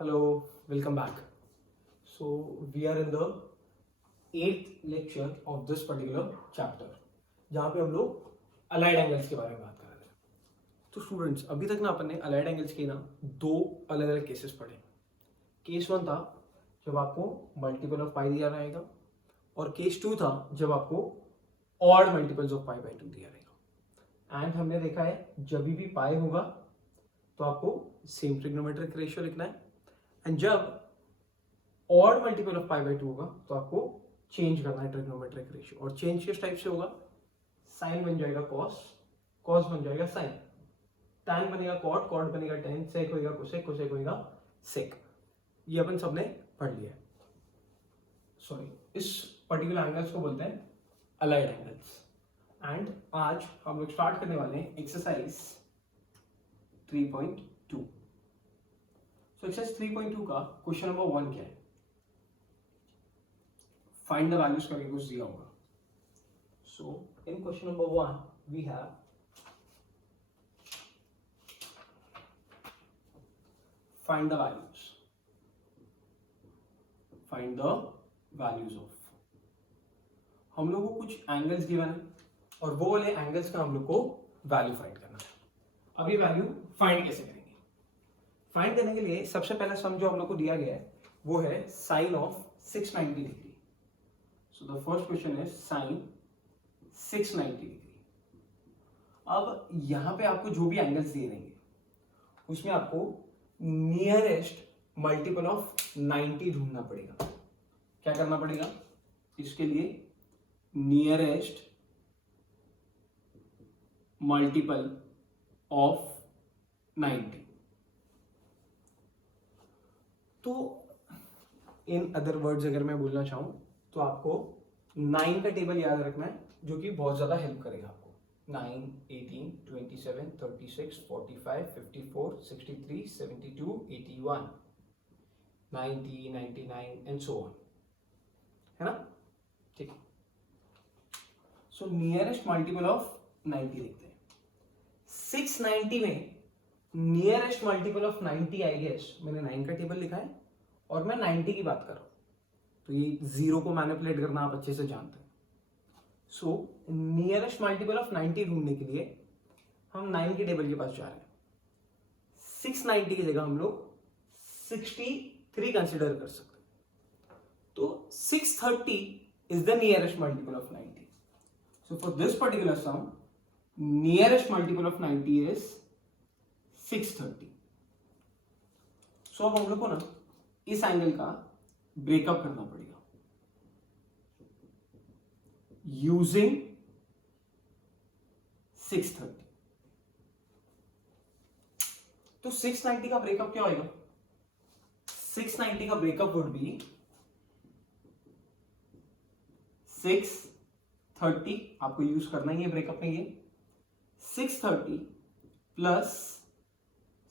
Hello, welcome back. So we are in the 8th lecture of this particular chapter, जहाँ पे हम लोग allied angles के बारे में बात कर रहे हैं. तो स्टूडेंट्स, अभी तक ना अपन ने अलाइड एंगल्स के ना दो अलग अलग केसेस पढ़े. केस 1 था जब आपको मल्टीपल ऑफ पाई दिया रहेगा, और केस 2 था जब आपको odd multiples of pi by 2 दिया रहेगा. एंड हमने देखा है जब भी पाई होगा तो आपको सेम ट्रिग्नोमेट्रिक रेशियो लिखना है, एंड जब odd multiple of pi by 2 होगा तो आपको चेंज करना है ट्रिग्नोमेट्रिक रेशियो. और चेंज किस टाइप से होगा? साइन बन जाएगा कॉस, कॉस बन जाएगा साइन, टैन बनेगा कॉट, कॉट बनेगा टैन, सेक होएगा कोसेक, कोसेक होएगा सेक. ये अपन सबने पढ़ लिया है. सॉरी, इस पर्टिकुलर एंगल्स को बोलते हैं अलाइड एंगल्स. एंड आज हम लोग स्टार्ट करने वाले हैं एक्सरसाइज 3.2. So exercise 3.2 का क्वेश्चन नंबर 1 क्या है? फाइंड द वैल्यूज करके कुछ दिया होगा. So in question number 1 we have find the values, find the values of. हम लोग को कुछ एंगल्स गिवन है और वो वाले एंगल्स का हम लोग को वैल्यू फाइंड करना है. अब ये वैल्यू फाइंड कैसे करेंगे? फाइंड करने के लिए सबसे पहला सम जो हम लोग को दिया गया है वो है sine of 690 degree. So the first question है साइन 690 डिग्री. अब यहां पे आपको जो भी एंगल्स दिए रहेंगे उसमें आपको नियरेस्ट मल्टीपल ऑफ 90 ढूंढना पड़ेगा. क्या करना पड़ेगा इसके लिए? Nearest multiple of 90. तो इन अदर वर्ड्स अगर मैं बोलना चाहूं तो आपको 9 का टेबल याद रखना है, जो कि बहुत ज्यादा हेल्प करेगा आपको. 9, 18, 27, 36, 45, 54, 63, 72, 81, 90, 99 एंड सो ऑन, है ना? ठीक है. सो नियरेस्ट मल्टीपल ऑफ 90 लिखते हैं. 690 में nearest multiple of 90 I guess मैंने 9 का टेबल लिखा है और मैं 90 की बात कर रहा हूं, तो ये जीरो को मैनिपुलेट करना आप अच्छे से जानते हैं. सो नियरेस्ट मल्टीपल ऑफ 90 ढूंढने के लिए हम 9 के टेबल के पास जा रहे हैं. 690 की जगह हम लोग 63 कंसिडर कर सकते हैं. तो 630 is the nearest multiple of 90. So for this particular sum nearest multiple of 90 is 630. So अब हम लोग को ना इस एंगल का ब्रेकअप करना पड़ेगा यूजिंग 630. तो 690 का ब्रेकअप क्या होगा? 690 का ब्रेकअप वुड बी 630, आपको यूज करना ही है ब्रेकअप में. ये 630 plus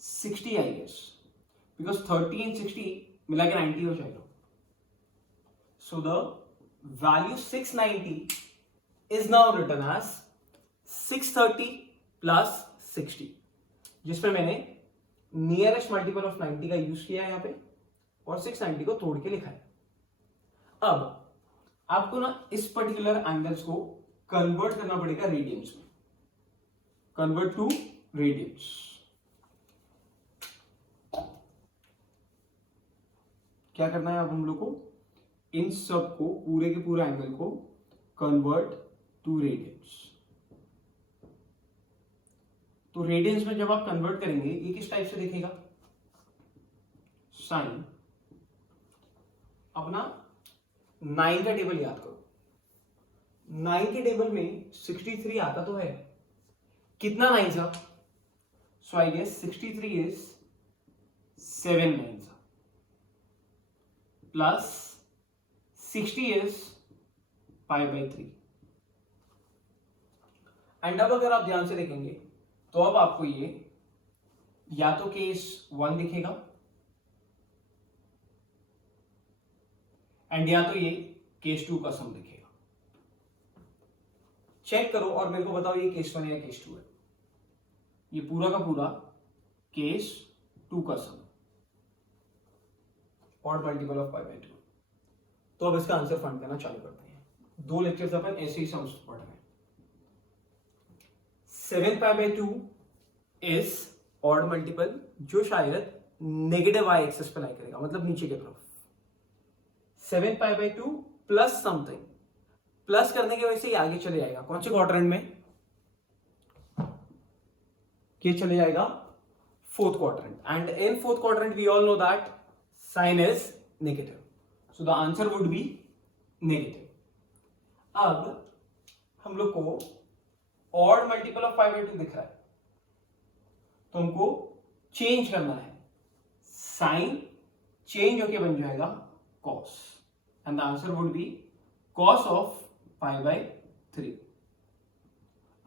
60 I guess, because 30 and 60 मिला के 90 हो जाएगा. So the value 690 is now written as 630 plus 60, जिसमें मैंने नियरेस्ट मल्टीपल ऑफ 90 का यूज किया है यहां पे और 690 को तोड़ के लिखा है. अब आपको ना इस पर्टिकुलर एंगल्स को कन्वर्ट करना पड़ेगा रेडियंस में. Convert to radians. क्या करना है अब हम लोग को? इन सब को, पूरे के पूरे एंगल को कन्वर्ट टू रेडियंस. तो रेडियंस में जब आप कन्वर्ट करेंगे ये किस टाइप से दिखेगा? साइन, अपना 9 का टेबल याद करो. 9 के टेबल में 63 आता तो है. कितना 9 था? So I guess 63 is 7 9 plus 60 is pi by 3. And अब अगर आप ध्यान से देखेंगे तो अब आपको ये या तो केस 1 दिखेगा एंड या तो ये केस 2 का सम दिखेगा. चेक करो और मेरे को बताओ ये केस 1 या केस 2 है. ये पूरा का पूरा केस 2 का sum. Odd multiple of pi by 2। तो अब इसका आंसर फाइंड करना चालू करते हैं। 2 लेक्चर्स अपन ऐसे ही सम्स पढ़ रहे हैं। 7 पाई बाय 2 इज ऑड मल्टीपल जो शायद नेगेटिव वाई एक्सेस पे लाई करेगा, मतलब नीचे की तरफ। 7 पाई बाय 2 प्लस समथिंग, प्लस करने की वजह से ये आगे चले जाएगा। कौन से क्वाड्रेंट में? ये चले जाएगा fourth quadrant, and in fourth quadrant we all know that sine is negative, so the answer would be negative. अब हम लोग को ऑड मल्टीपल ऑफ 5 बाय 2 दिख रहा है, तो हमको चेंज करना है। साइन चेंज होके बन जाएगा cos, and the answer would B cos of pi bye 3।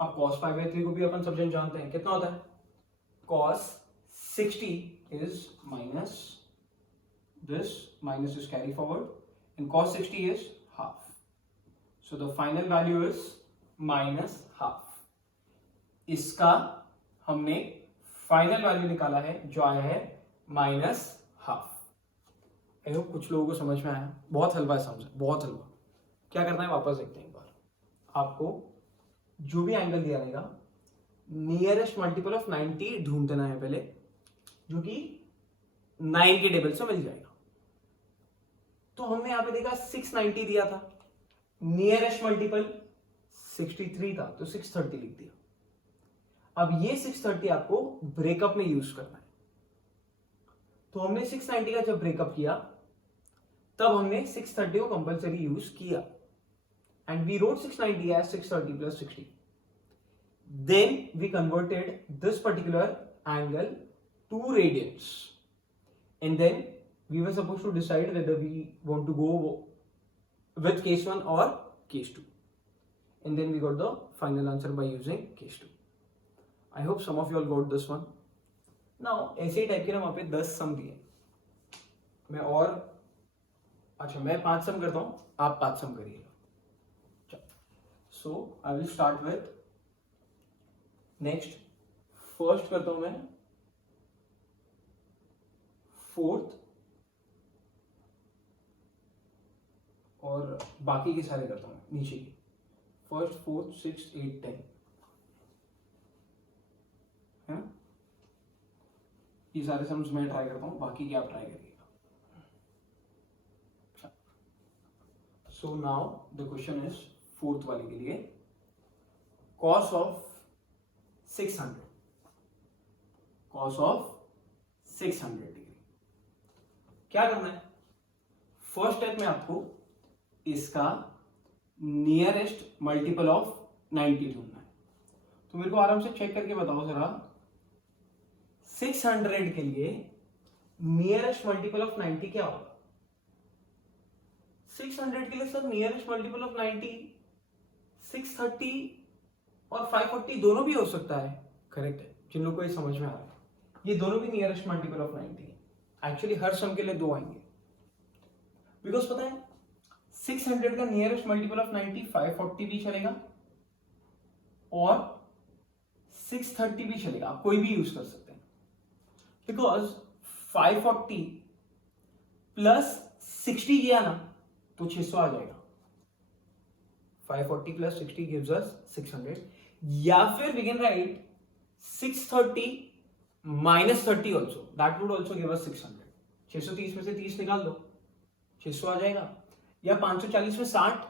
अब कॉस पाई बाय 3 को भी अपन सब जन जानते हैं, कितना होता है? Cos 60 is minus this, minus is carry forward, and cos 60 is half, so the final value is minus half. इसका हमने फाइनल वैल्यू निकाला है जो आया है माइनस हाफ। आई होप कुछ लोगों को समझ में आया। बहुत हलवा है समझ, बहुत हलवा। क्या करना है वापस देखते हैं एक बार। आपको जो भी एंगल दिया रहेगा नियरेस्ट मल्टीपल ऑफ 90 ढूंढ देना है पहले, जो कि 9 के टेबल से मिल जाएगा। तो हमने यहां पे देखा 690 दिया था, नियरेस्ट मल्टीपल 63 था, तो 630 लिख दिया। अब ये 630 आपको ब्रेकअप में यूज करना है। तो हमने 690 का जब ब्रेकअप किया तब हमने 630 को कंपलसरी यूज किया, and we wrote 690 as 630 plus 60। Then we converted this particular angle to radians, and then we were supposed to decide whether we want to go with case 1 और case 2, and then we got the final answer by using case 2. I hope some of you all got this one. Now ऐसे ही type के ना वहां पे 10 सम दिए, मैं 5 सम करता हूं, आप 5 सम करिएगा। So I will start with next, first करता हूं मैं फोर्थ, और बाकी के सारे करता हूं नीचे की। फर्स्ट, फोर्थ, 6, 8, 10 है। ये सारे सम्स मैं ट्राई करता हूं, बाकी की आप ट्राई करिएगा। So now the question is fourth वाले के लिए, cos of 600, cos of 600 degree. क्या करना है? फर्स्ट स्टेप में आपको इसका नियरेस्ट मल्टीपल ऑफ 90 ढूंढना है। तो मेरे को आराम से चेक करके बताओ जरा, 600 के लिए नियरेस्ट मल्टीपल ऑफ 90 क्या होगा? 600 के लिए सर नियरेस्ट मल्टीपल ऑफ 90 630 और 540 दोनों भी हो सकता है। करेक्ट है, जिन लोगों को ये समझ में आ रहा है, ये दोनों भी नियरेस्ट मल्टीपल ऑफ 90 है। एक्चुअली हर सम के लिए 2 आएंगे, बिकॉज पता है 600 का नियरेस्ट मल्टीपल ऑफ 90 540 भी चलेगा और 630 भी चलेगा, आप कोई भी यूज कर सकते हैं। बिकॉज 540 प्लस 60 किया ना तो 600 आ जाएगा। 540 प्लस 60 गिव्स अस 600, या फिर we can write 630 minus 30 also, that would also give us 600। 630 में से 30 निकाल दो, 600 आ जाएगा, या 540 में 60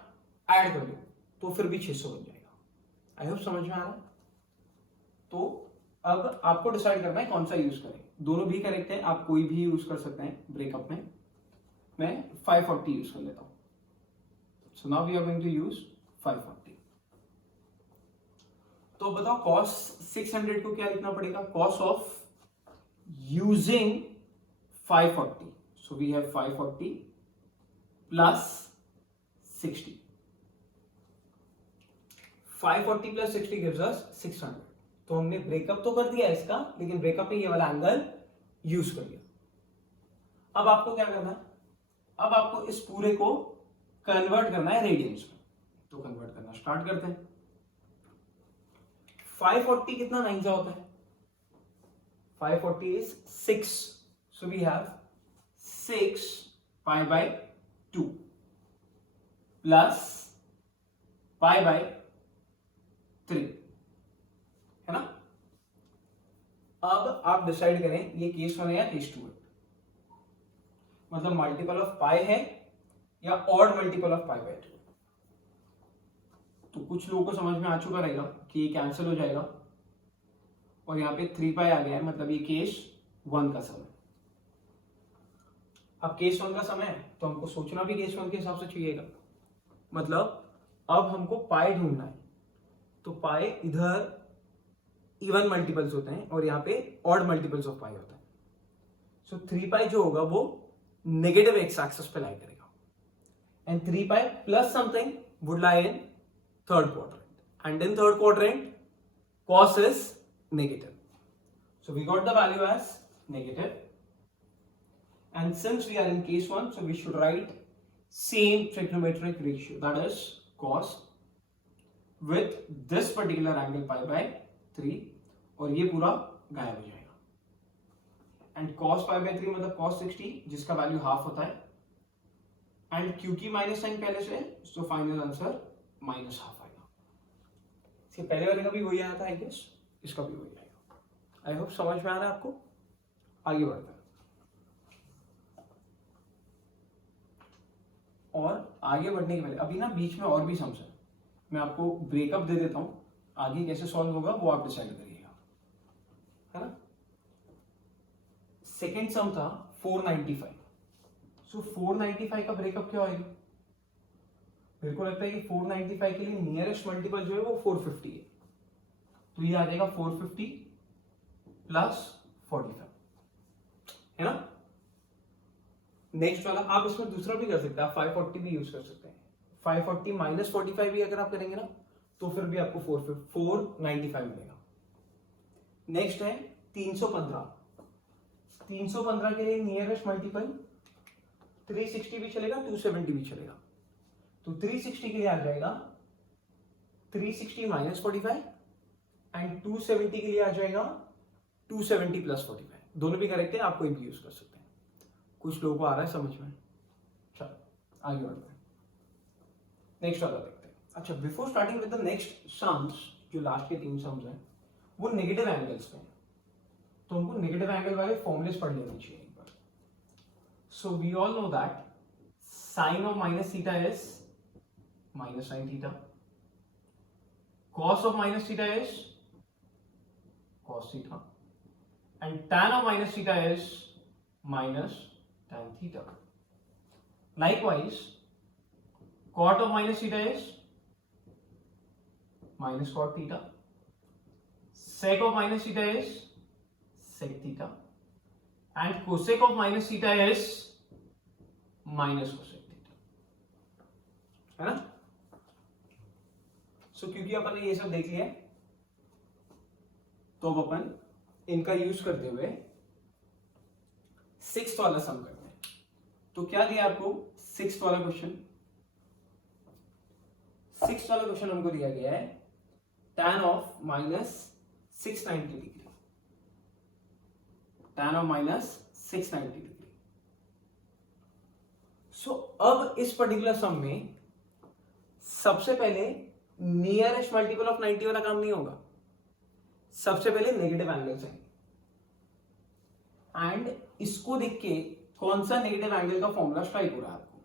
ऐड कर दो तो फिर भी 600 बन जाएगा। आई होप समझ में आ रहा है। तो अब आपको डिसाइड करना है कौन सा यूज करें, दोनों भी करेक्ट है, आप कोई भी यूज कर सकते हैं ब्रेकअप में। मैं 540 यूज कर लेता हूं। So now we are going to use 540। तो बताओ cos 600 को क्या लिखना पड़ेगा? cos of using 540, so we have 540 plus 60। 540 plus 60 gives us 600। तो हमने ब्रेकअप तो कर दिया इसका, लेकिन ब्रेकअप में ये वाला एंगल यूज कर लिया। अब आपको क्या करना है? अब आपको इस पूरे को कन्वर्ट करना है रेडियंस में, तो कन्वर्ट करना स्टार्ट करते हैं। 540 कितना 9 होता है? 540 is 6, so we have 6 pi by 2 plus pi bye 3, है ना। अब आप डिसाइड करें ये केस 1 है या केस 2 है, मतलब मल्टीपल ऑफ पाई है या odd multiple of pi by 2। तो कुछ लोगों को समझ में आ चुका रहेगा कि ये कैंसिल हो जाएगा और यहाँ पे 3 पाई आ गया है, मतलब ये केस 1 का सम है। अब केस 1 का समय है तो हमको सोचना भी केस 1 के हिसाब से चाहिएगा, मतलब अब हमको पाई ढूंढना है। तो पाई इधर इवन मल्टीपल्स होते हैं और यहाँ पे ऑड मल्टीपल्स ऑफ पाई होता है। सो 3 पाई जो होगा वो नेगेटिव एक्स एक्सिस पे लाई करेगा and 3 pi plus something would lie in third quadrant, and in third quadrant cos is negative, so we got the value as negative. And since we are in case 1, so we should write same trigonometric ratio, that is cos with this particular angle pi by 3 और ये पूरा गायब हो जाएगा। And cos pi by 3 मतलब cos 60 जिसका value half होता है, एंड क्योंकि माइनस साइन पहले से, so final answer minus half आएगा। इसके पहले वाले का भी वही आया था आई गेस, इसका भी वही आएगा। आई होप समझ में आ रहा है आपको। आगे बढ़ते हैं और आगे बढ़ने के पहले अभी ना बीच में और भी सम्स है, मैं आपको ब्रेकअप दे देता हूं, आगे कैसे सॉल्व होगा वो आप डिसाइड करिएगा, है ना। सेकेंड सम था 495, सो 495 का ब्रेकअप क्या होगा? मेरे को लगता है कि 495 के लिए नियरेस्ट मल्टीपल जो है वो 450 है, तो ये आ जाएगा 450 प्लस 45, है ना। नेक्स्ट वाला आप इसमें दूसरा भी कर सकते हैं, आप 540 भी यूज कर सकते हैं। 540 माइनस 45 भी अगर आप करेंगे ना तो फिर भी आपको 495 मिलेगा। नेक्स्ट है 315, 315 के लिए नियरेस्ट मल्टीपल 360 भी चलेगा, 270 भी चलेगा। तो 360 के लिए आ जाएगा 360 माइनस 45 एंड 270 के लिए आ जाएगा 270 प्लस 45। दोनों भी करेक्ट है, आप कोई भी यूज कर सकते हैं। कुछ लोगों को आ रहा है समझ में। चलो आगे बढ़ते हैं, नेक्स्ट वाला देखते हैं। अच्छा, before starting with the next sums, जो लास्ट के 3 सम्स हैं वो नेगेटिव एंगल्स पे हैं, तो हमको नेगेटिव एंगल वाले फॉर्मुलेस पढ़ लेने चाहिए एक बार। So we all know that sine of minus theta is minus sin theta, cos of minus theta is cos theta, and tan of minus theta is minus tan theta. Likewise, cot of minus theta is minus cot theta, sec of minus theta is sec theta, and cosec of minus theta is minus cosec theta, है ना। So, क्योंकि अपन ने ये सब देख लिया तो अब अपन इनका यूज करते हुए 6th वाला सम करते हैं। तो क्या दिया आपको 6th वाला क्वेश्चन? 6th वाला क्वेश्चन हमको दिया गया है tan of minus 690 degree, tan of minus 690 degree. So अब इस पर्टिकुलर सम में सबसे पहले नियरेस्ट मल्टीपल ऑफ 90 वाला काम नहीं होगा, सबसे पहले नेगेटिव एंगल्स हैं। एंड इसको देख के कौन सा नेगेटिव एंगल का फॉर्मूला स्ट्राइक हो रहा है आपको?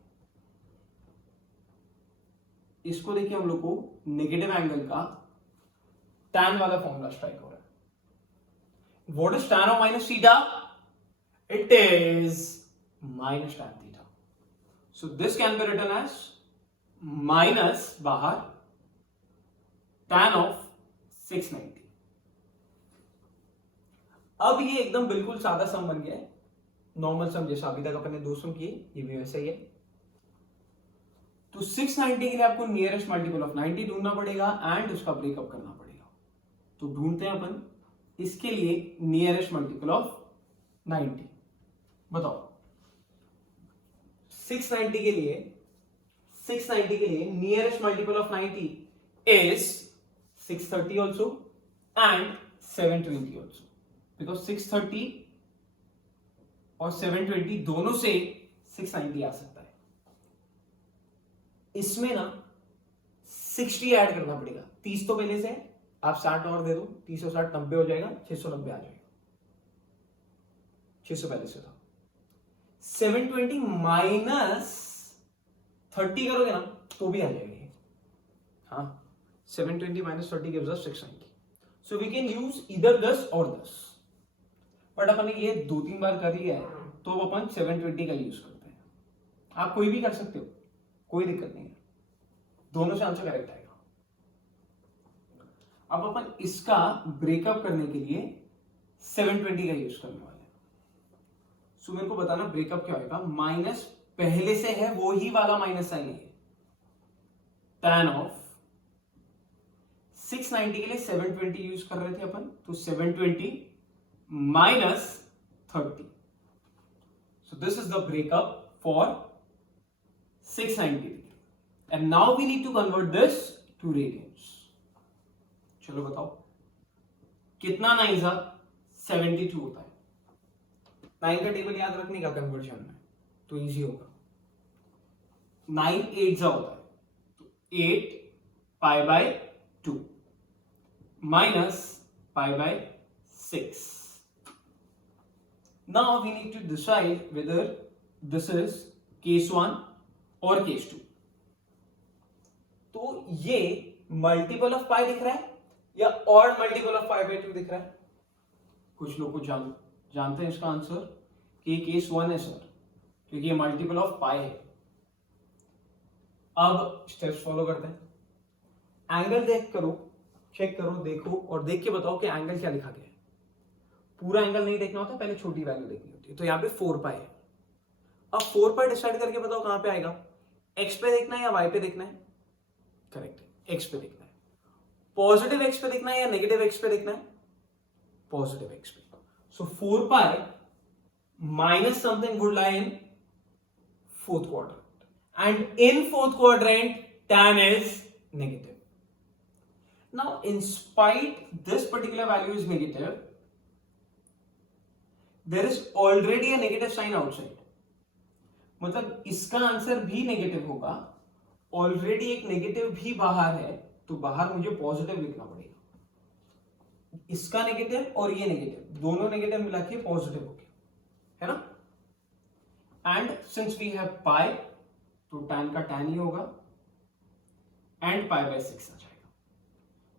इसको देख के हम लोग को नेगेटिव एंगल का tan वाला फॉर्मूला स्ट्राइक हो रहा है। What is tan of minus theta? It is minus tan theta. So this can be written as minus बाहर tan ऑफ 690। अब ये एकदम बिल्कुल सादा सम बन गया है, नॉर्मल सम जैसा अभी तक अपन ने 2 सम किए, ये भी वैसा ही है। तो 690 के लिए आपको नियरेस्ट मल्टीपल ऑफ 90 ढूंढना पड़ेगा एंड उसका ब्रेकअप करना पड़ेगा। तो ढूंढते हैं अपन इसके लिए नियरेस्ट मल्टीपल ऑफ 90। बताओ 690 के लिए nearest multiple of 90 is 630 also and 720 also, because 630 और 720 दोनों से 690 आ सकता है। इसमें ना 60 ऐड करना पड़ेगा। 30 तो पहले से है, आप 60 और दे दो, 30 और 60 90 हो जाएगा, 690 आ जाएगा। 600 पहले से था। 720 माइनस 30 करोगे ना तो भी आ जाएगी। हाँ, 720 minus 30 gives us 690. So we can use either 10 और 10. बट अपन ने ये 2-3 बार कर लिया है तो अपन 720 का यूज करते हैं। आप कोई भी कर सकते हो, कोई दिक्कत नहीं है, दोनों से आंसर करेक्ट आएगा। अब अपन इसका ब्रेकअप करने के लिए 720 का यूज करने वाले हैं। सो मेरे को बताना ब्रेकअप क्या होगा। माइनस पहले से है वो ही वाला माइनस साइन है, tan ऑफ 690 के लिए 720 यूज कर रहे थे अपन, तो 720 minus 30. So this is the breakup for 690 degree. And now we need to convert this to radians. चलो बताओ कितना 9 सा 72 होता है। 9 का टेबल याद रखने का कन्वर्जन में तो इजी होगा। 9 8 सा होता है, तो 8 पाई by 2 minus pi by 6. Now we need to decide whether this is case 1 or case 2. तो ये मल्टीपल ऑफ पाई दिख रहा है या odd multiple of pi by 2 दिख रहा है? कुछ लोग को जानते हैं इसका आंसर कि केस 1 है सर, क्योंकि ये मल्टीपल ऑफ पाई है। अब स्टेप्स फॉलो करते हैं। एंगल चेक करो, देखो और देख के बताओ कि एंगल क्या लिखा गया है। पूरा एंगल नहीं देखना होता, पहले छोटी वैल्यू देखनी होती है। तो यहाँ पे 4 पाई है। अब 4 पाई डिसाइड करके बताओ कहां पे आएगा। एक्स पे देखना है या वाई पे देखना है? करेक्ट है, एक्स पे देखना है। पॉजिटिव एक्स पे देखना है या नेगेटिव एक्स पे देखना है? पॉजिटिव एक्स पे। सो 4 pi minus something would lie in fourth quadrant, and in fourth quadrant tan is negative. Now in spite this particular value is negative, there is already a negative sign outside. मतलब इसका answer भी negative होगा, already एक negative भी बाहर है, तो बाहर मुझे पॉजिटिव लिखना पड़ेगा। इसका नेगेटिव और ये नेगेटिव, दोनों नेगेटिव मिला के पॉजिटिव हो गया, है ना। एंड सिंस वी हैव पाई, तो tan का tan ही होगा, एंड पाई बाय 6 आ जाएगा।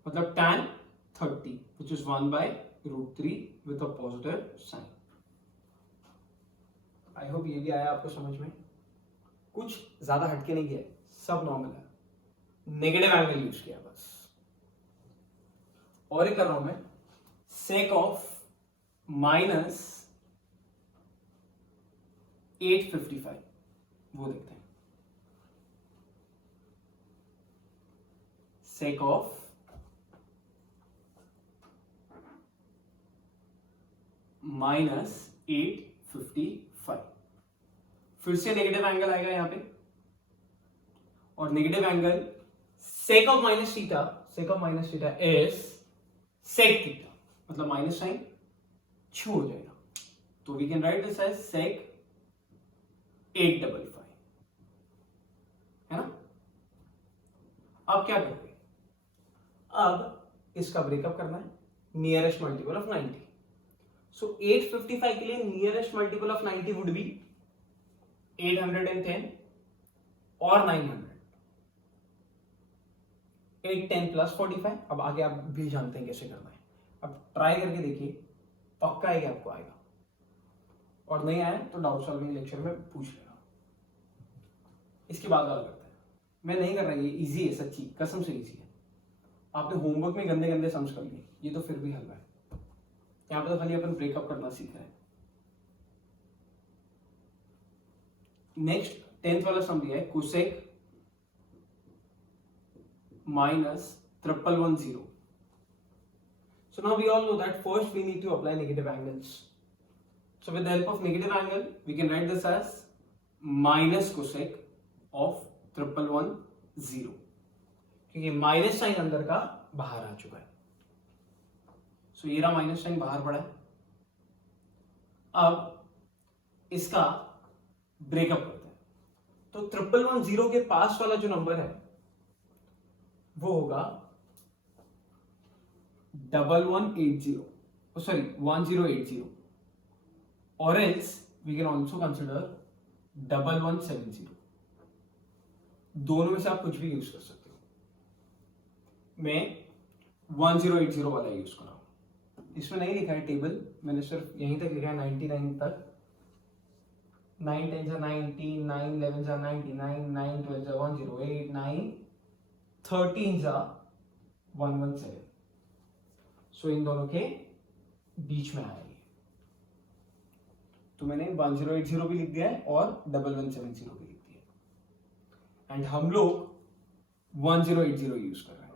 मतलब tan 30 which is 1/√3 with a positive sign. I hope ये भी आया आपको समझ में। कुछ ज्यादा हटके नहीं किया, सब नॉर्मल है, नेगेटिव एंगल यूज किया बस। और एक कर रहा हूं मैं, सेक ऑफ माइनस 855, वो देखते हैं। सेक ऑफ माइनस 855, फिर से नेगेटिव एंगल आएगा यहां पे, और negative angle sec of minus theta is sec theta, मतलब माइनस साइन छू हो जाएगा, तो we can write this as sec 855, है ना। अब क्या करोगे, अब इसका ब्रेकअप करना है, नियरेस्ट मल्टीपल ऑफ 90। सो 855 के लिए nearest multiple of 90 would be 810 और 900। 810 प्लस 45। अब आगे आप भी जानते हैं कैसे करना है, अब ट्राई करके देखिए, पक्का है कि आपको आएगा, और नहीं आया तो डाउट सॉल्विंग लेक्चर में पूछ लेना। इसके बाद और करते हैं, मैं नहीं कर रहा, ये इजी है, सच्ची कसम से इजी है। आपने होमवर्क में गंदे गंदे सम्स कर लिए, ये तो फिर भी हल है। यहां पे तो खाली अपन ब्रेकअप करना सीख रहे हैं। नेक्स्ट 10th वाला सम दिया है, cosec minus 1110. So now we all know that first we need to apply negative angles. So with the help of negative angle, we can write this as minus cosec of 1110, क्योंकि minus sign अंदर का बाहर आ चुका है। सो ये रहा minus sign बाहर पड़ा है। अब इसका ब्रेकअप करते हैं। तो 1110 के पास वाला जो नंबर है वो होगा 1180, sorry 1080, or else we can also consider 1170। दोनों में से आप कुछ भी यूज कर सकते हो। मैं 1080 वाला यूज कर रहा हूं। इसमें नहीं लिखा है टेबल, मैंने सिर्फ यहीं तक लिखा है 99 तक। 9 10 जा 90, 9 11 जा 99, 9 12 जा 108, 9 13 जा 117। सो इन दोनों के बीच में आएगी। तो मैंने 1080 भी लिख दिया है और 1170 भी लिख दिया है। एंड हम लोग 1080 यूज कर रहे हैं।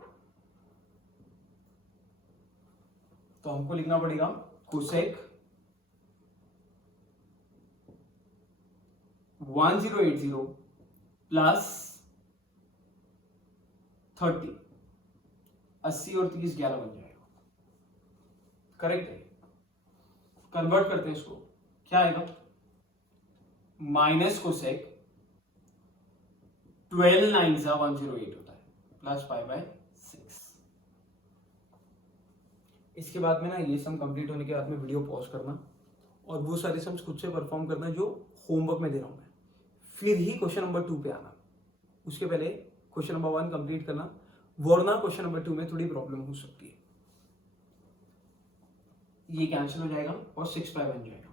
तो हमको लिखना पड़ेगा कोसेक 1080 प्लस 30, 80 और 30 11 बन जाएगा। करेक्ट है। कन्वर्ट करते हैं इसको, क्या आएगा? माइनस कोसेक 12 9 जा 108 होता है, प्लस पाई बाय 6। इसके बाद में ना ये सम कंप्लीट होने के बाद में वीडियो पॉज करना और वो सारे सम्स खुद से परफॉर्म करना जो होमवर्क में दे रहा हूं मैं, फिर ही क्वेश्चन नंबर 2 पे आना। उसके पहले क्वेश्चन नंबर 1 कंप्लीट करना, वरना क्वेश्चन नंबर 2 में थोड़ी प्रॉब्लम हो सकती है। ये कैंसिल हो जाएगा और 6 पाई बन जाएगा।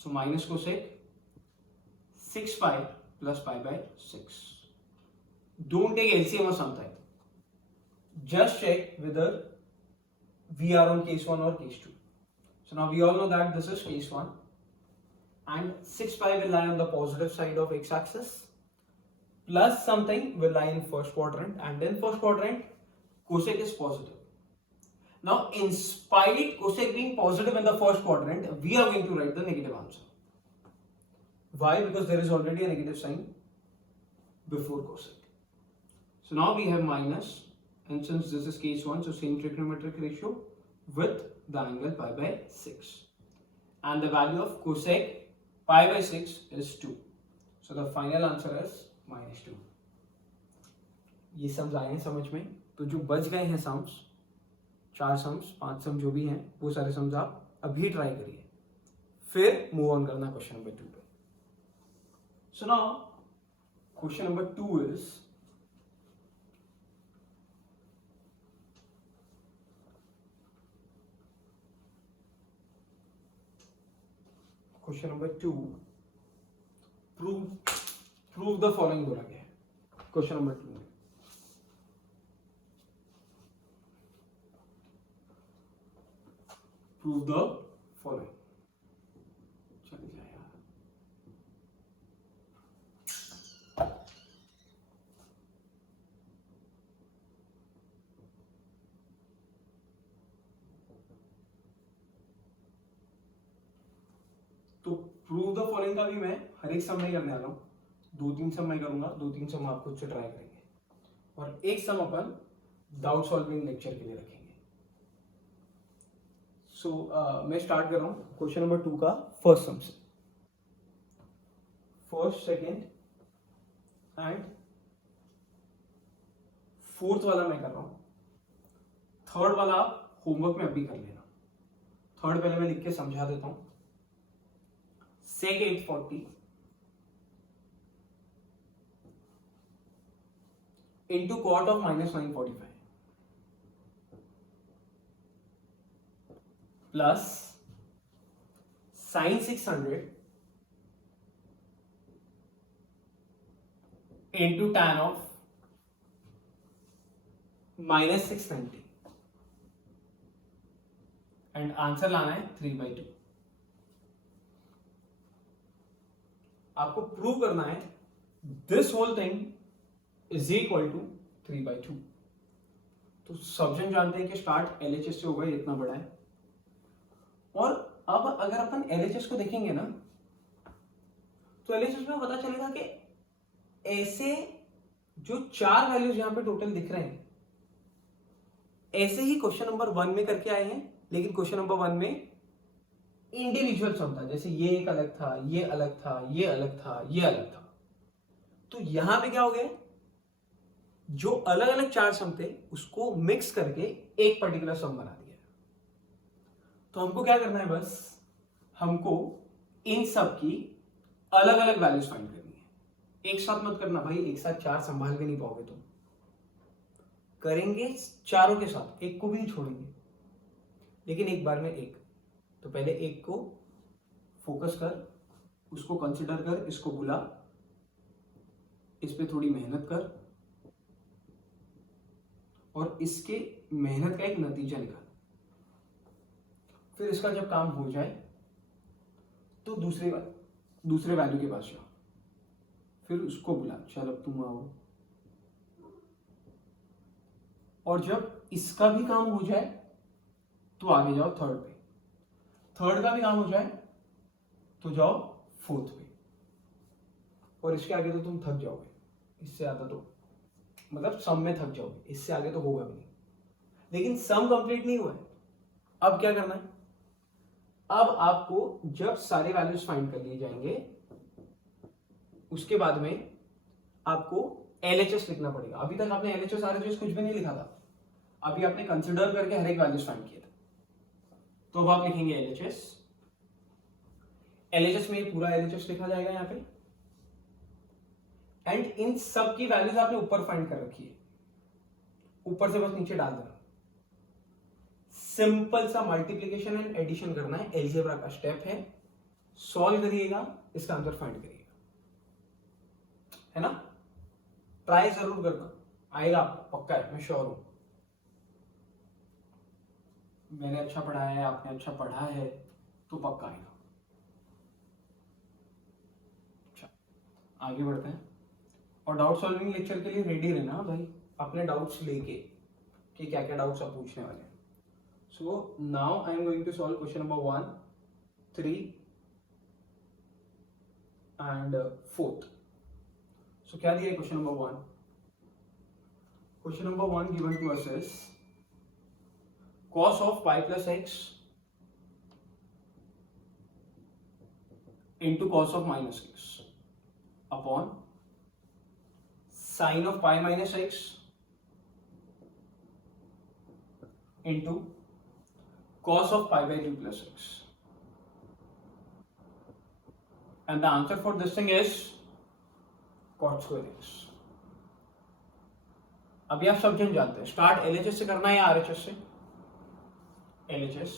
So minus cosec 6 pi plus pi by 6। Don't take LCM और some time, just check whether we are on case 1 or case 2. So now we all know that this is case 1 and 6 pi will lie on the positive side of x-axis plus something will lie in first quadrant, and in first quadrant cosec is positive. Now in spite cosec being positive in the first quadrant, we are going to write the negative answer. Why? Because there is already a negative sign before cosec. So now we have minus, and since this is case 1, so same trigonometric ratio with the angle pi by 6, and the value of cosec pi by 6 is 2. So the final answer is -2. ये sums आए हैं समझ में? तो जो बच गए हैं सम्स, 4 सम्स 5 सम जो भी हैं, वो सारे सम्स आप अभी ट्राई करिए, फिर मूव ऑन करना क्वेश्चन नंबर 2 पे। So now question number 2 is question number 2, prove the following बोला गया है क्वेश्चन नंबर 2 में। Prove the following. चल जाएगा। तो प्रूव द फॉलोइंग का भी मैं हर एक सम नहीं करने वाला हूं, 2-3 सम मैं करूंगा, 2-3 सम आप खुद से ट्राई करेंगे और एक सम अपन डाउट सॉल्विंग लेक्चर के लिए रखेंगे। सो मैं स्टार्ट कर रहा हूं क्वेश्चन नंबर 2 का फर्स्ट सम से। फर्स्ट, सेकेंड एंड फोर्थ वाला मैं कर रहा हूं, थर्ड वाला आप होमवर्क में अभी कर लेना। थर्ड पहले मैं लिख के समझा देता हूं। sec 840 into cot of -945 plus sin 600 into tan of -690 and answer लाना है 3/2। आपको प्रूव करना है this whole thing is equal to 3/2। तो सब जन जानते हैं कि स्टार्ट LHS से होगा, इतना बड़ा है। और अब अगर अपन LHS को देखेंगे ना, तो LHS में पता चलेगा कि ऐसे जो 4 वैल्यूज यहां पे टोटल दिख रहे हैं, ऐसे ही क्वेश्चन नंबर 1 में करके आए हैं, लेकिन क्वेश्चन नंबर 1 में इंडिविजुअल सम था, जैसे ये एक अलग था, ये अलग था, ये अलग था, ये अलग था। तो यहां पे क्या हो गया, जो अलग अलग चार सम थे उसको मिक्स करके एक पर्टिकुलर सम बना दिया। तो हमको क्या करना है, बस हमको इन सब की अलग अलग वैल्यूज फाइंड करनी है। एक साथ मत करना भाई, एक साथ चार संभाल के नहीं पाओगे तुम। करेंगे चारों के साथ, एक को भी नहीं छोड़ेंगे, लेकिन एक बार में एक। तो पहले एक को फोकस कर, उसको कंसिडर कर, इसको बुला, इस पे थोड़ी मेहनत कर और इसके मेहनत का एक नतीजा निकाल। फिर इसका जब काम हो जाए तो दूसरे वैल्यू के पास जाओ, फिर उसको बुला, चल अब तुम आओ। और जब इसका भी काम हो जाए तो आगे जाओ थर्ड पे, थर्ड का भी काम हो जाए तो जाओ फोर्थ पे, और इसके आगे तो तुम थक जाओगे, इससे ज्यादा तो मतलब सम में थक जाओगे, इससे आगे तो होगा भी नहीं। लेकिन सम कंप्लीट नहीं हुआ है। अब क्या करना है, अब आपको जब सारे वैल्यूज फाइंड कर लिए जाएंगे उसके बाद में आपको LHS लिखना पड़ेगा। अभी तक आपने LHS RHS कुछ भी नहीं लिखा था, अभी आपने कंसिडर करके हर एक वैल्यूज फाइंड किए थे। तो अब आप लिखेंगे LHS। LHS में पूरा LHS लिखा जाएगा यहां पे, एंड इन सब की वैल्यूज आपने ऊपर फाइंड कर रखी है, ऊपर से बस नीचे डाल देना। सिंपल सा मल्टीप्लीकेशन एंड एडिशन करना है, एलजेब्रा का स्टेप है, सॉल्व करिएगा, इसका आंसर फाइंड करिएगा, है ना। ट्राई जरूर करना, आएगा पक्का है, मैं श्योर हूं। मैंने अच्छा पढ़ाया है, आपने अच्छा पढ़ा है तो पक्का आएगा। अच्छा, आगे बढ़ते हैं। और डाउट सॉल्विंग लेक्चर के लिए रेडी रहना भाई, अपने डाउट्स लेके कि क्या क्या डाउट्स आप पूछने वाले हैं। So now I am going to solve question number 1, 3 and 4th। सो क्या दिया है question number 1? Question number 1 given to us is cos of pi plus x into cos of minus x upon sin of pi minus x into cos of pi by 2 plus x, and the answer for this thing is cot square x. अभी आप सब जन जानते हैं, start LHS से करना है या RHS से? LHS।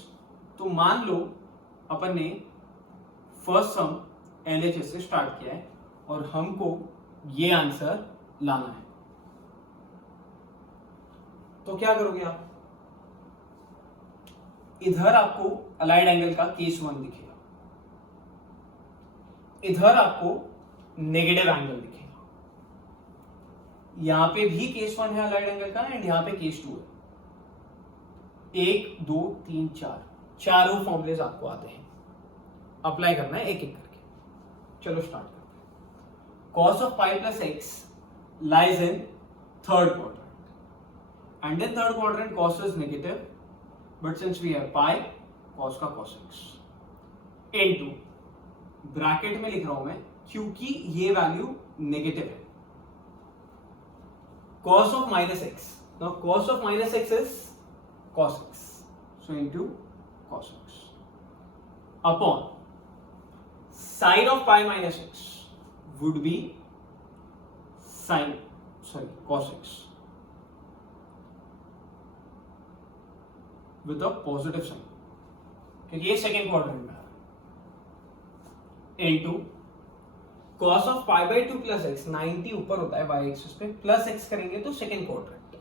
तो मान लो अपन ने फर्स्ट सम LHS से स्टार्ट किया है और हमको ये आंसर लाना है, तो क्या करोगे आप? इधर आपको अलाइड एंगल का केस 1 दिखेगा, इधर आपको नेगेटिव एंगल दिखेगा। यहां पे भी केस 1 है अलाइड एंगल का, एंड यहां पे केस 2 है। 1 2 3 4 चारों फॉर्मुलेज आपको आते हैं, अप्लाई करना है एक एक करके। चलो स्टार्ट करते हैं। cos of pi plus x lies in third quadrant, and in third quadrant cos is negative, but since we have pi, cos का cos x into ब्रैकेट में लिख रहा हूं मैं क्योंकि ये वैल्यू नेगेटिव है, cos of minus x. Now cos of minus x is cos x, so into cos x upon sin of pi minus x would be cos x with a positive sign, क्योंकि ये second quadrant में आ रहा है, into cos of pi by 2 plus x, 90 ऊपर होता है y axis पे, plus x करेंगे तो सेकेंड क्वाड्रेंट,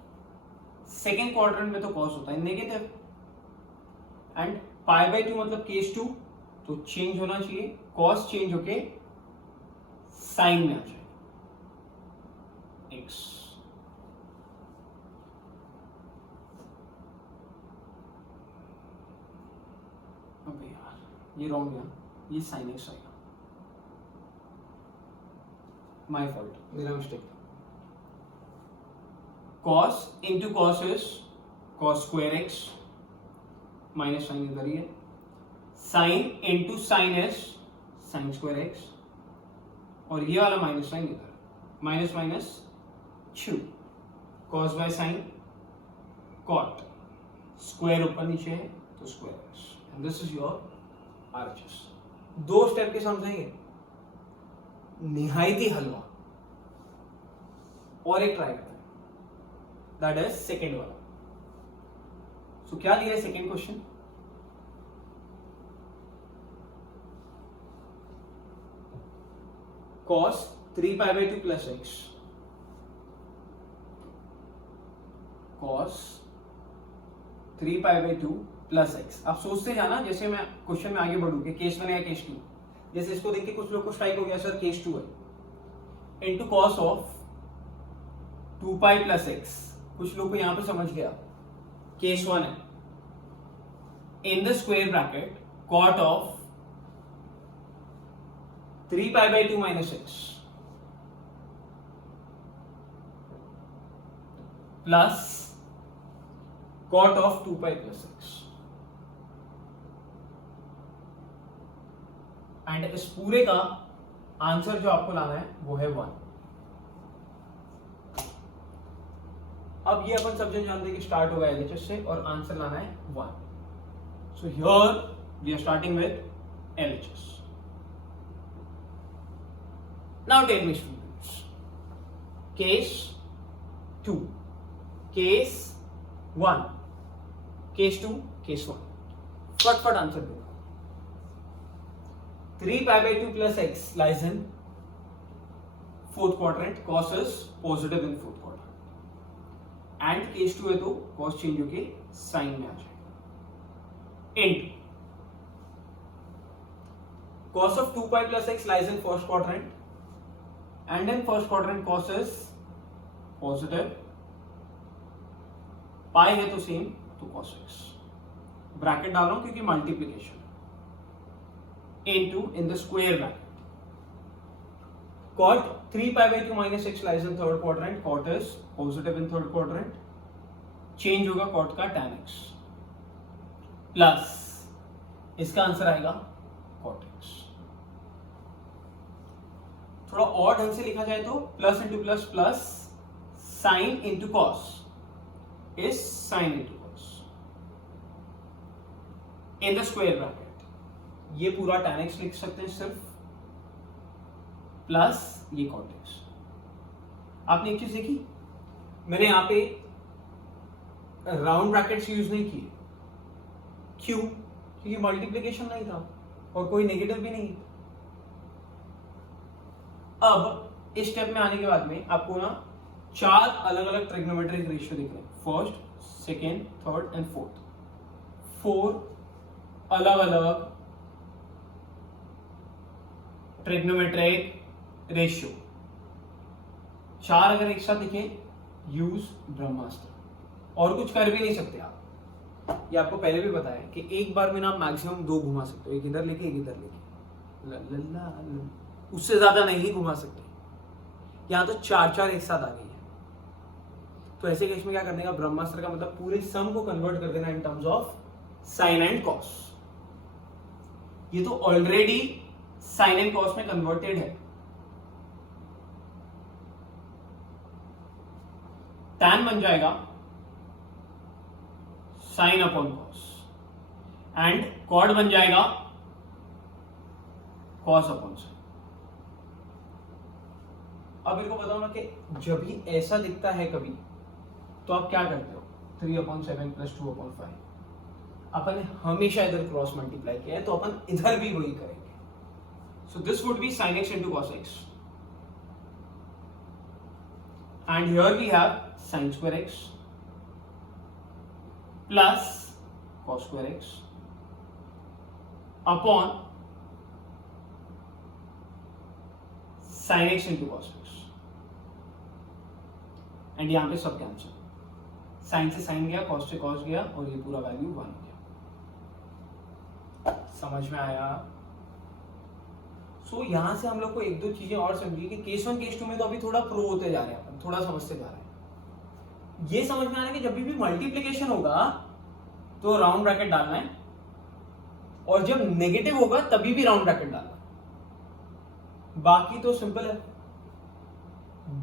सेकेंड क्वाड्रेंट में तो cos होता है नेगेटिव, एंड पाई बाई 2 मतलब केस 2, तो चेंज होना चाहिए, cos चेंज होके साइन में आ जाए x। अबे यार ये रॉन्ग है, ये साइन x आएगा, माय फॉल्ट, मेरा mistake. cos into cos is cos square x, minus sine इधर ही है, sine into sine is sine square x, और ये वाला माइनस साइन इधर, माइनस माइनस छू, cos by sine cot, square ऊपर नीचे है तो square x, and this is your RHS. 2 step के समझेंगे, निहायती हलवा। और एक ट्राई करते हैं, दैट इज सेकेंड वाला। सो क्या दिया है second question, cos 3π/2 plus x, cos 3π/2 plus x. आप सोचते जाना जैसे मैं क्वेश्चन में आगे बढ़ूंगी, केस 1 या केस 2। जैसे इसको देख के कुछ लोग को स्ट्राइक हो गया सर केस 2 है, into cos of 2π plus x. कुछ लोग को यहां पे समझ गया केस 1 है, in the square bracket cot of 3π/2 minus x plus cot of 2π plus x, and इस पूरे का आंसर जो आपको लाना है वो है 1। अब ये अपन सब जन जानते हैं कि स्टार्ट होगा एलएचएस से और आंसर लाना है 1। So here we are starting with LHS. Now tell me students, case 2, case 1, case 2, case 1, फट आंसर दो। 3π/2 plus x lies in fourth quadrant, cos is positive in fourth quadrant, and case 2 है तो cos change होके sign में आ जाएगा, int cos of 2π plus x lies in first quadrant, and in first quadrant cos is positive, पाई है तो same तो cos x, bracket डाल रहा हूं क्योंकि multiplication, into in the square bracket cot 3π/2 minus x lies in third quadrant, cot is positive in third quadrant, change होगा cot का tan x, plus इसका आंसर आएगा cot x। थोड़ा और ढंग से लिखा जाए तो plus into plus plus sine into cos is sine into cos in the square bracket. ये पूरा tan x लिख सकते हैं सिर्फ, प्लस ये cot x। आपने एक चीज देखी, मैंने यहां पे राउंड ब्रैकेट्स यूज नहीं किए, क्यों? क्योंकि मल्टीप्लीकेशन नहीं था और कोई नेगेटिव भी नहीं। अब इस स्टेप में आने के बाद में आपको ना 4 अलग अलग ट्रिग्नोमेट्रिक रेशियो दिख रहे हैं, first, second, third and fourth. 4 अलग अलग ट्रिग्नोमेट्रिक रेशियो, 4 अगर एक साथ दिखे यूज ब्रह्मास्त्र, और कुछ कर भी नहीं सकते आप। ये आपको पहले भी बताया कि एक बार में ना आप मैक्सिमम 2 घुमा सकते हो, एक इधर लेके एक इधर लेके, उससे ज्यादा नहीं घुमा सकते। यहां तो 4 एक साथ आ गई है, तो ऐसे केस में क्या करने का, ब्रह्मास्त्र का मतलब पूरे सम को कन्वर्ट कर देना in terms of sine and cos. ये तो ऑलरेडी साइन एंड कॉस में कन्वर्टेड है। tan बन जाएगा sine upon cos, and cot बन जाएगा कॉस अपॉन साइन। अब मेरे को बताओ ना कि जब भी ऐसा दिखता है कभी, तो आप क्या करते हो, 3/7 + 2/5। अपन ने हमेशा इधर क्रॉस मल्टीप्लाई किया है, तो अपन इधर भी वही करेंगे। So this would be sin x into cos x, and here we have sin square x plus cos square x upon sin x into cos x, and यहां पे सब कैंसिल, साइन से साइन गया, cos से cos गया, और ये पूरा वैल्यू 1 हो गया। समझ में आया? सो यहां से हम लोग को 1-2 चीजें और समझिए कि केस 1 केस 2 में तो अभी थोड़ा प्रो होते जा रहे हैं, अपन थोड़ा समझते जा रहे हैं। ये समझ में आ रहा है कि जब भी मल्टीप्लीकेशन होगा तो राउंड ब्रैकेट डालना है, और जब नेगेटिव होगा तभी भी राउंड ब्रैकेट डालना, बाकी तो सिंपल है।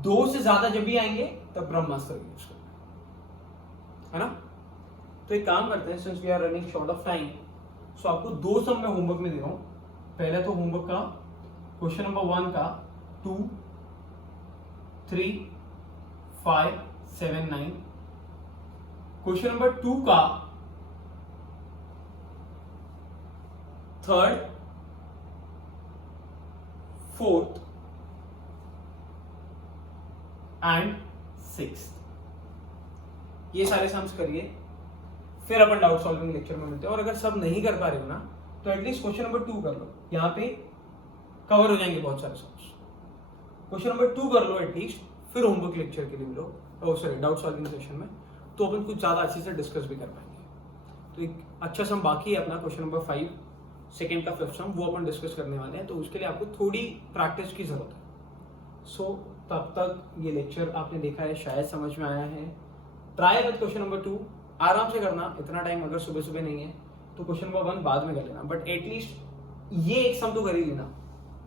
2 से ज्यादा जब भी आएंगे तब ब्रह्मास्त्र यूज करना है ना। तो एक काम करते हैं, since we are running short of time, so आपको 2 सम मैं होमवर्क में दे रहा हूं। पहले तो होमवर्क का क्वेश्चन नंबर 1 का 2, 3, 5, 7, 9, क्वेश्चन नंबर 2 का 3rd, 4th एंड 6th, ये सारे सम्स करिए, फिर अपन डाउट सॉल्विंग लेक्चर में मिलते हैं। और अगर सब नहीं कर पा रहे हो ना तो एटलीस्ट क्वेश्चन नंबर 2 कर लो, यहाँ पे कवर हो जाएंगे बहुत सारे सम्स। क्वेश्चन नंबर 2 कर लो एटलीस्ट, फिर होमवर्क लेक्चर के लिए मिलो, सॉरी डाउट सॉल्विंग सेशन में, तो अपन कुछ ज्यादा अच्छे से डिस्कस भी कर पाएंगे। तो एक अच्छा सम बाकी है अपना, क्वेश्चन नंबर 5 सेकेंड का 5th सम, वो अपन डिस्कस करने वाले हैं। तो उसके लिए आपको थोड़ी प्रैक्टिस की जरूरत है। सो तब तक ये लेक्चर आपने देखा है, शायद समझ में आया है। ट्राई विद क्वेश्चन नंबर 2, आराम से करना, इतना टाइम अगर सुबह सुबह नहीं है तो क्वेश्चन नंबर 1 बाद में कर लेना, बट एटलीस्ट ये एक सम तो कर ही लेना।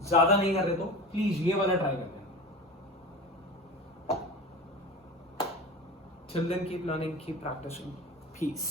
ज्यादा नहीं कर रहे तो प्लीज ये वाला ट्राई कर लेना। Till then, keep learning, keep practicing. Peace.